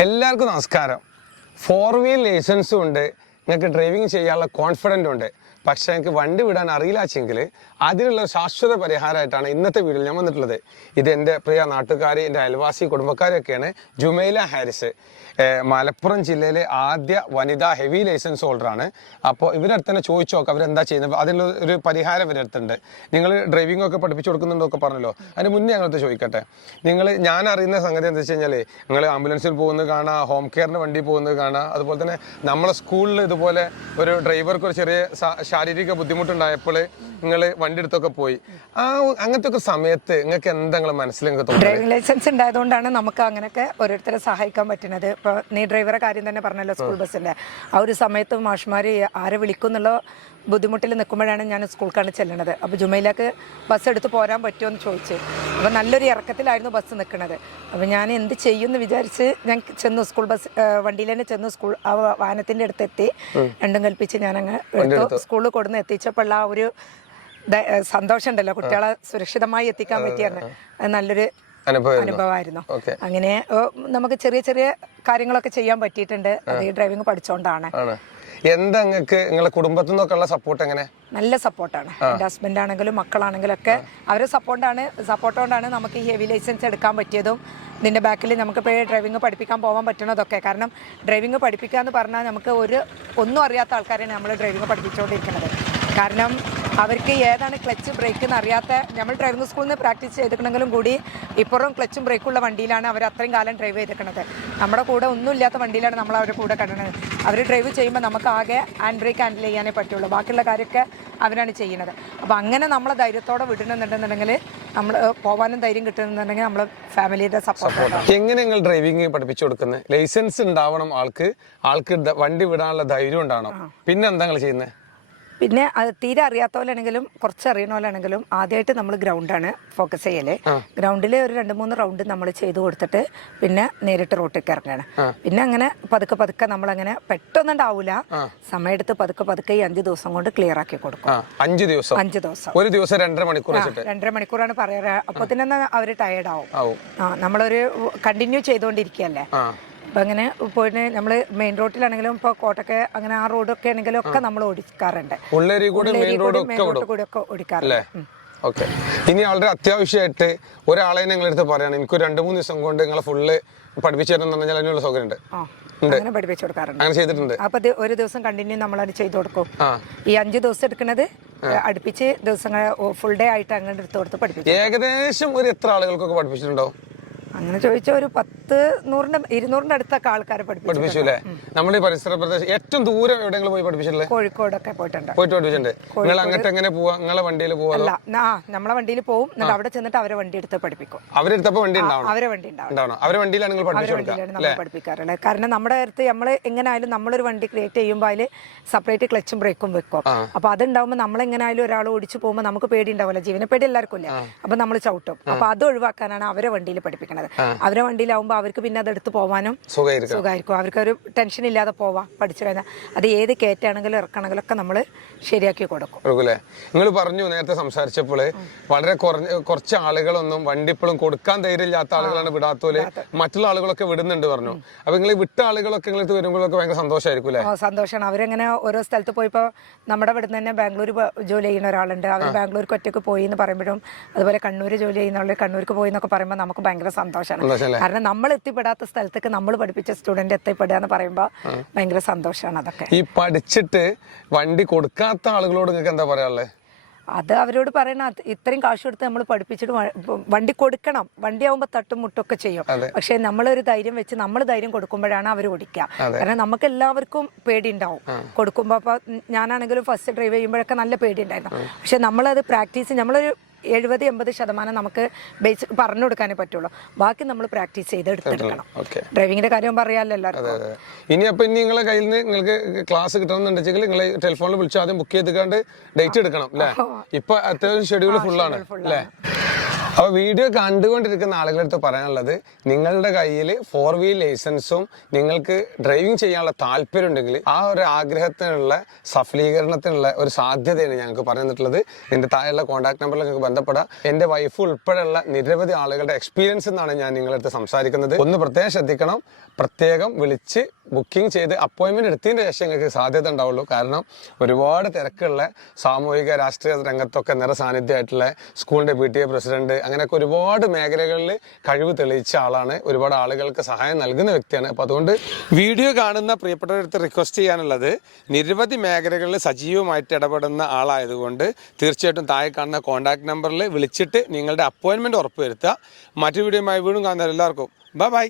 എല്ലാവർക്കും നമസ്കാരം. Four wheel ലൈസൻസും ഉണ്ട്. നിങ്ങൾക്ക് ഡ്രൈവിംഗ് ചെയ്യാനുള്ള കോൺഫിഡന്റ് ഉണ്ട്. പക്ഷേ എനിക്ക് വണ്ടി വിടാൻ അറിയില്ലാച്ചെങ്കിൽ അതിനുള്ള ശാശ്വത പരിഹാരമായിട്ടാണ് ഇന്നത്തെ വീഡിയോയിൽ ഞാൻ വന്നിട്ടുള്ളത്. ഇത് എന്റെ പ്രിയ നാട്ടുകാർ എന്റെ അയൽവാസി കുടുംബക്കാരൊക്കെയാണ് ജുമൈല ഹാരിസ്. മലപ്പുറം ജില്ലയിലെ ആദ്യ വനിതാ ഹെവി ലൈസൻസ് ഹോൾഡറാണ്. അപ്പോൾ ഇവരടുത്ത് തന്നെ ചോദിച്ചു നോക്കാം അവരെന്താ ചെയ്യുന്നത്? അതിനുള്ള ഒരു പരിഹാരം ഇവരടുത്തുണ്ട് നിങ്ങൾ ഡ്രൈവിംഗ് ഒക്കെ പഠിപ്പിച്ചു കൊടുക്കുന്നുണ്ടോ പറഞ്ഞല്ലോ. അതിന് മുന്നേ ഞങ്ങളടുത്ത് ചോദിക്കട്ടെ. നിങ്ങൾ ഞാൻ അറിയുന്ന സംഗതി എന്താ വെച്ച് കഴിഞ്ഞാൽ നിങ്ങൾ ആംബുലൻസിൽ പോകുന്നത് കാണാം ഹോം കെയറിന് വണ്ടി പോകുന്നത് കാണാം. അതുപോലെ തന്നെ നമ്മളെ സ്കൂളിൽ ഇതുപോലെ ഒരു ഡ്രൈവർക്ക് ഒരു ചെറിയ ശാരീരിക ബുദ്ധിമുട്ടുണ്ടായപ്പോൾ നിങ്ങൾ വണ്ടി എടുത്തൊക്കെ പോയി. ആ അങ്ങനത്തെ ഒക്കെ സമയത്ത് നിങ്ങൾക്ക് എന്താ നിങ്ങളെ മനസ്സിൽ ഡ്രൈവിംഗ് ലൈസൻസ് ഉണ്ടായതുകൊണ്ടാണ് നമുക്ക് അങ്ങനെയൊക്കെ ഓരോരുത്തരെ സഹായിക്കാൻ പറ്റുന്നത്. ഇപ്പോൾ നീ ഡ്രൈവറെ കാര്യം തന്നെ പറഞ്ഞല്ലോ സ്കൂൾ ബസ്സിന്റെ ആ ഒരു സമയത്ത് മാഷ്മാർ ആരെ വിളിക്കും എന്നുള്ള ബുദ്ധിമുട്ടിൽ നിൽക്കുമ്പോഴാണ് ഞാൻ സ്കൂൾക്കാണ് ചെല്ലണത്. അപ്പോൾ ജുമയിലേക്ക് ബസ് എടുത്ത് പോരാൻ പറ്റുമോ എന്ന് ചോദിച്ചു. അപ്പോൾ നല്ലൊരു ഇറക്കത്തിലായിരുന്നു ബസ് നിൽക്കുന്നത് അപ്പോൾ ഞാൻ എന്ത് ചെയ്യുമെന്ന് വിചാരിച്ച് ഞാൻ ചെന്നു സ്കൂൾ ബസ് വണ്ടിയിൽ തന്നെ ചെന്നു സ്കൂൾ ആ വാഹനത്തിന്റെ അടുത്ത് എത്തി. രണ്ടും കൽപ്പിച്ച് ഞാൻ അങ്ങ് എടുത്തു. സ്കൂളിൽ കൊടുന്ന് എത്തിച്ചപ്പോൾ ആ ഒരു സന്തോഷം ഉണ്ടല്ലോ കുട്ടികളെ സുരക്ഷിതമായി എത്തിക്കാൻ പറ്റിയാണ് അത് നല്ലൊരു അനുഭവമായിരുന്നു. അങ്ങനെ നമുക്ക് ചെറിയ ചെറിയ കാര്യങ്ങളൊക്കെ ചെയ്യാൻ പറ്റിയിട്ടുണ്ട്. അത് ഈ ഡ്രൈവിംഗ് പഠിച്ചോണ്ടാണ്. എന്താ നിങ്ങൾക്ക് നിങ്ങളെ കുടുംബത്തിൽ നിന്നൊക്കെ ഉള്ള സപ്പോർട്ട് എങ്ങനെ നല്ല സപ്പോർട്ടാണ്. എന്റെ ഹസ്ബൻഡ് ആണെങ്കിലും മക്കളാണെങ്കിലും ഒക്കെ അവരെ സപ്പോർട്ടാണ് സപ്പോർട്ട് കൊണ്ടാണ് നമുക്ക് ഈ ഹെവി ലൈസൻസ് എടുക്കാൻ പറ്റിയതും ഇതിന്റെ ബാക്കിൽ നമുക്കിപ്പോൾ ഡ്രൈവിംഗ് പഠിപ്പിക്കാൻ പോകാൻ പറ്റുന്നതൊക്കെ കാരണം ഡ്രൈവിംഗ് പഠിപ്പിക്കുക എന്ന് പറഞ്ഞാൽ നമുക്ക് ഒരു ഒന്നും അറിയാത്ത ആൾക്കാരെയാണ് നമ്മൾ ഡ്രൈവിംഗ് പഠിപ്പിച്ചുകൊണ്ടിരിക്കുന്നത് കാരണം അവർക്ക് ഏതാണ് ക്ലച്ച് ബ്രേക്ക് എന്ന് അറിയാത്ത നമ്മൾ ഡ്രൈവിംഗ് സ്കൂളിൽ നിന്ന് പ്രാക്ടീസ് ചെയ്തിട്ടുണ്ടെങ്കിലും കൂടി ഇപ്പുറം ക്ലച്ചും ബ്രേക്കുള്ള വണ്ടിയിലാണ് അവർ അത്രയും കാലം ഡ്രൈവ് ചെയ്തിരിക്കുന്നത്. നമ്മുടെ കൂടെ ഒന്നുമില്ലാത്ത വണ്ടിയിലാണ് നമ്മൾ അവരുടെ കൂടെ കടണത് അവർ ഡ്രൈവ് ചെയ്യുമ്പോൾ നമുക്ക് ആകെ ഹാൻഡ് ബ്രേക്ക് ഹാൻഡിൽ ചെയ്യാനേ പറ്റുള്ളൂ. ബാക്കിയുള്ള കാര്യമൊക്കെ അവരാണ് ചെയ്യുന്നത്. അപ്പോൾ അങ്ങനെ നമ്മളെ ധൈര്യത്തോടെ വിടണമെന്നുണ്ടെന്നുണ്ടെങ്കിൽ നമ്മൾ പോകാനും ധൈര്യം കിട്ടുന്നുണ്ടെങ്കിൽ നമ്മൾ ഫാമിലിയുടെ സപ്പോർട്ട് എങ്ങനെ നിങ്ങൾ ഡ്രൈവിംഗ് പഠിപ്പിച്ചു കൊടുക്കുന്നത്? ലൈസൻസ് ഉണ്ടാവണം ആൾക്ക്. ആൾക്ക് വണ്ടി വിടാനുള്ള ധൈര്യം ഉണ്ടാവണം. പിന്നെ എന്താ നിങ്ങൾ ചെയ്യുന്നത്? പിന്നെ അത് തീരെ അറിയാത്ത പോലെയാണെങ്കിലും കുറച്ച് അറിയണ പോലെയാണെങ്കിലും ആദ്യമായിട്ട് നമ്മൾ ഗ്രൗണ്ടാണ് ഫോക്കസ് ചെയ്യൽ. ഗ്രൗണ്ടിൽ ഒരു രണ്ട് മൂന്ന് റൗണ്ട് നമ്മൾ ചെയ്തു കൊടുത്തിട്ട് പിന്നെ നേരിട്ട് റോട്ടിലേക്ക് ഇറങ്ങുകയാണ് പിന്നെ അങ്ങനെ പതുക്കെ പതുക്കെ നമ്മൾ അങ്ങനെ പെട്ടെന്നുണ്ടാവൂല സമയമെടുത്ത് പതുക്കെ പതുക്കെ ഈ അഞ്ച് ദിവസം കൊണ്ട് ക്ലിയർ ആക്കി കൊടുക്കും. അഞ്ചു ദിവസം. അഞ്ച് ദിവസം. ഒരു ദിവസം രണ്ടര മണിക്കൂർ രണ്ടര മണിക്കൂറാണ് പറയാറ്. അപ്പൊ തന്നെ അവർ ടയേർഡ് ആവും. നമ്മളൊരു കണ്ടിന്യൂ ചെയ്തുകൊണ്ടിരിക്കുകയല്ലേ അപ്പം അങ്ങനെ പോയിട്ട് നമ്മൾ മെയിൻ റോഡിലാണെങ്കിലും ഇപ്പോൾ കോട്ടക്കെ അങ്ങനെ ആ റോഡൊക്കെ ആണെങ്കിലും ഒക്കെ നമ്മൾ ഓടിക്കാറുണ്ട്. ഉള്ളേരി കൂടി മെയിൻ റോഡ് ഒക്കെ കൂടി ഒക്കെ ഓടിക്കാറുണ്ട്. ഓക്കെ. ഇനി വളരെ അത്യാവശ്യമായിട്ട് ഒരാളെ നിങ്ങളെടുത്ത് പറയാണ് എനിക്ക് രണ്ട് മൂന്ന് ദിവസം കൊണ്ട് നിങ്ങളെ ഫുള്ള് പഠിപ്പിച്ചു തരണം എന്ന് പറഞ്ഞാൽ അതിനുള്ള സൗകര്യം ഉണ്ട്. അങ്ങനെ പഠിപ്പിച്ചു കൊടുക്കാറുണ്ട്. അങ്ങനെ ചെയ്തിട്ടുണ്ട്. അപ്പൊ ഒരു ദിവസം കണ്ടിന്യൂ നമ്മൾ അത് ചെയ്തു കൊടുക്കും. ഈ അഞ്ച് ദിവസം എടുക്കുന്നത് അടുപ്പിച്ച് ദിവസങ്ങൾ ഫുൾ ഡേ ആയിട്ട് അങ്ങനെ എടുത്ത് കൊടുത്ത് പഠിപ്പിച്ചു ഏകദേശം ഒരു എത്ര ആളുകൾക്കൊക്കെ പഠിപ്പിച്ചിട്ടുണ്ടോ? അങ്ങനെ ചോദിച്ചാൽ ഒരു പത്ത് നൂറിന്റെ ഇരുന്നൂറിന്റെ അടുത്തൊക്കെ ആൾക്കാരെ പഠിപ്പിച്ചു അല്ലേ നമ്മുടെ ഈ പരിസര പ്രദേശം ഏറ്റവും ദൂരം എവിടെയെങ്കിലും പോയി പഠിപ്പിച്ചിട്ടില്ലേ? കോഴിക്കോടൊക്കെ പോയിട്ടുണ്ട്. പോയിട്ട് പഠിപ്പിച്ചിട്ടുണ്ട്. നിങ്ങൾ അങ്ങോട്ട് എങ്ങനെ പോവാ? നിങ്ങളെ വണ്ടിയിൽ പോവാ അല്ല നമ്മളെ വണ്ടിയിൽ പോവും എന്നിട്ട് അവിടെ ചെന്നിട്ട് അവരെ വണ്ടി എടുത്ത് പഠിപ്പിക്കും. അവരെടുത്തപ്പോ വണ്ടി ഉണ്ടാവണം. അവരെ വണ്ടി ഉണ്ടാവും ഉണ്ടാവണം. അവരെ വണ്ടിയിലാണ് നിങ്ങൾ പഠിപ്പിച്ചു പഠിപ്പിക്കാറുള്ളത്. കാരണം നമ്മുടെ അടുത്ത് നമ്മൾ എങ്ങനെയായാലും നമ്മളൊരു വണ്ടി ക്രിയേറ്റ് ചെയ്യുമ്പോൾ അതിൽ സെപ്പറേറ്റ് ക്ലച്ചും ബ്രേക്കും വെക്കും. അപ്പൊ അതുണ്ടാവുമ്പോൾ നമ്മൾ എങ്ങനെയായാലും ഒരാൾ ഓടിച്ചു പോകുമ്പോൾ നമുക്ക് പേടി ഉണ്ടാവില്ല ജീവനെ പേടി എല്ലാവർക്കും ഇല്ല. അപ്പൊ നമ്മൾ ചവിട്ടും. അപ്പൊ അത് ഒഴിവാക്കാനാണ് അവരെ വണ്ടിയിൽ പഠിപ്പിക്കുന്നത് അവരെ വണ്ടിയിലാവുമ്പോൾ അവർക്ക് പിന്നെ അത് എടുത്ത് പോകാനും സുഖമായിരിക്കും അവർക്ക് ഒരു ടെൻഷൻ ഇല്ലാതെ പോവാം പഠിച്ചു കഴിഞ്ഞാൽ അത് ഏത് കയറ്റാണെങ്കിലും ഇറക്കണമെങ്കിലും ഒക്കെ നമ്മൾ ശരിയാക്കി കൊടുക്കും. നിങ്ങൾ പറഞ്ഞു നേരത്തെ സംസാരിച്ചപ്പോൾ വളരെ കുറച്ച് ആളുകളൊന്നും വണ്ടി ഇപ്പോഴും കൊടുക്കാൻ ധൈര്യമില്ലാത്ത ആളുകളാണ് വിടാത്തോൽ മറ്റുള്ള ആളുകളൊക്കെ വിടുന്നുണ്ട് പറഞ്ഞു. അപ്പൊ നിങ്ങൾ വിട്ട ആളുകളൊക്കെ നിങ്ങൾക്ക് വരുമ്പോഴൊക്കെ ഭയങ്കര സന്തോഷമായിരിക്കും അല്ലേ സന്തോഷമാണ് അവരങ്ങനെ ഓരോ സ്ഥലത്ത് പോയിപ്പോ നമ്മുടെ ഇവിടുന്ന് തന്നെ ബാംഗ്ലൂർ ജോലി ചെയ്യുന്ന ഒരാളുണ്ട്. അവർ ബാംഗ്ലൂർക്ക് ഒറ്റയ്ക്ക് പോയി എന്ന് പറയുമ്പോഴും അതുപോലെ കണ്ണൂർ ജോലി ചെയ്യുന്ന ആൾ കണ്ണൂർക്ക് പോയി എന്നൊക്കെ പറയുമ്പോൾ നമുക്ക് ഭയങ്കര സന്തോഷമാണ് കാരണം നമ്മൾ എത്തിപ്പെടാത്ത സ്ഥലത്തേക്ക് നമ്മൾ പഠിപ്പിച്ച സ്റ്റുഡന്റ് എത്തിപ്പെടുക എന്ന് പറയുമ്പോൾ ഭയങ്കര സന്തോഷമാണ് അതൊക്കെ. ഈ പഠിച്ചിട്ട് വണ്ടി കൊടുക്കാത്ത ആളുകളോട് നിങ്ങൾക്ക് എന്താ പറയാനുള്ളത് അത് അവരോട് പറയണ ഇത്രയും കാശ് കൊടുത്ത് നമ്മൾ പഠിപ്പിച്ചിട്ട് വണ്ടി കൊടുക്കണം. വണ്ടി ആവുമ്പോൾ തട്ടും മുട്ടൊക്കെ ചെയ്യും. പക്ഷെ നമ്മളൊരു ധൈര്യം വെച്ച് നമ്മൾ ധൈര്യം കൊടുക്കുമ്പോഴാണ് അവർ ഓടിക്കുക കാരണം നമുക്ക് എല്ലാവർക്കും പേടി ഉണ്ടാവും കൊടുക്കുമ്പോ അപ്പോൾ ഞാനാണെങ്കിലും ഫസ്റ്റ് ഡ്രൈവ് ചെയ്യുമ്പോഴൊക്കെ നല്ല പേടി ഉണ്ടായിരുന്നു പക്ഷെ നമ്മളത് പ്രാക്ടീസ് നമ്മളൊരു എഴുപത് എൺപത് ശതമാനം നമുക്ക് ബേസിക് പറഞ്ഞു കൊടുക്കാനേ പറ്റുള്ളൂ. ബാക്കി നമ്മൾ പ്രാക്ടീസ് ചെയ്ത് എടുത്തെടുക്കണം. ഡ്രൈവിങ്ങിന്റെ കാര്യം പറയാമല്ലോ എല്ലാവർക്കും. ഇനി അപ്പൊ ഇനി നിങ്ങളെ കയ്യിൽ നിന്ന് നിങ്ങൾക്ക് ക്ലാസ് കിട്ടണമെന്നുണ്ടെങ്കിൽ നിങ്ങൾ ടെലിഫോണിൽ വിളിച്ച് ആദ്യം ബുക്ക് ചെയ്തിക്കാണ്ട് ഡേറ്റ് എടുക്കണം അല്ലേ ഇപ്പൊ അത്യാവശ്യം ഷെഡ്യൂൾ ഫുൾ ആണ് അല്ലേ അപ്പോൾ വീഡിയോ കണ്ടുകൊണ്ടിരിക്കുന്ന ആളുകളുടെ അടുത്ത് പറയാനുള്ളത് നിങ്ങളുടെ കയ്യിൽ ഫോർ വീൽ ലൈസൻസും നിങ്ങൾക്ക് ഡ്രൈവിംഗ് ചെയ്യാനുള്ള താല്പര്യം ഉണ്ടെങ്കിൽ ആ ഒരു ആഗ്രഹത്തിനുള്ള സഫലീകരണത്തിനുള്ള ഒരു സാധ്യതയാണ് ഞങ്ങൾക്ക് പറഞ്ഞു തന്നിട്ടുള്ളത്. എന്റെ താഴെയുള്ള കോൺടാക്ട് നമ്പറിൽ നിങ്ങൾക്ക് ബന്ധപ്പെടാം. എന്റെ വൈഫ് ഉൾപ്പെടെയുള്ള നിരവധി ആളുകളുടെ എക്സ്പീരിയൻസ് എന്നാണ് ഞാൻ നിങ്ങളുടെ അടുത്ത് സംസാരിക്കുന്നത്. ഒന്ന് പ്രത്യേകം ശ്രദ്ധിക്കണം. പ്രത്യേകം വിളിച്ച് ബുക്കിംഗ് ചെയ്ത് അപ്പോയിൻമെന്റ് എടുത്തതിന് ശേഷം നിങ്ങൾക്ക് സാധ്യത ഉണ്ടാവുള്ളൂ. കാരണം ഒരുപാട് തിരക്കുള്ള സാമൂഹിക രാഷ്ട്രീയ രംഗത്തൊക്കെ നിറസാന്നിധ്യമായിട്ടുള്ള സ്കൂളിന്റെ പി ടി എ പ്രസിഡന്റ് അങ്ങനെയൊക്കെ ഒരുപാട് മേഖലകളിൽ കഴിവ് തെളിയിച്ച ആളാണ്. ഒരുപാട് ആളുകൾക്ക് സഹായം നൽകുന്ന വ്യക്തിയാണ്. അപ്പോൾ അതുകൊണ്ട് വീഡിയോ കാണുന്ന പ്രിയപ്പെട്ടവരടുത്ത് റിക്വസ്റ്റ് ചെയ്യാനുള്ളത് നിരവധി മേഖലകളിൽ സജീവമായിട്ട് ഇടപെടുന്ന ആളായതുകൊണ്ട് തീർച്ചയായിട്ടും താഴെ കാണുന്ന കോൺടാക്ട് നമ്പറിൽ വിളിച്ചിട്ട് നിങ്ങളുടെ അപ്പോയിൻമെന്റ് ഉറപ്പുവരുത്തുക. മറ്റു വീഡിയോയുമായി വീണ്ടും കാണുന്ന എല്ലാവർക്കും. Bye bye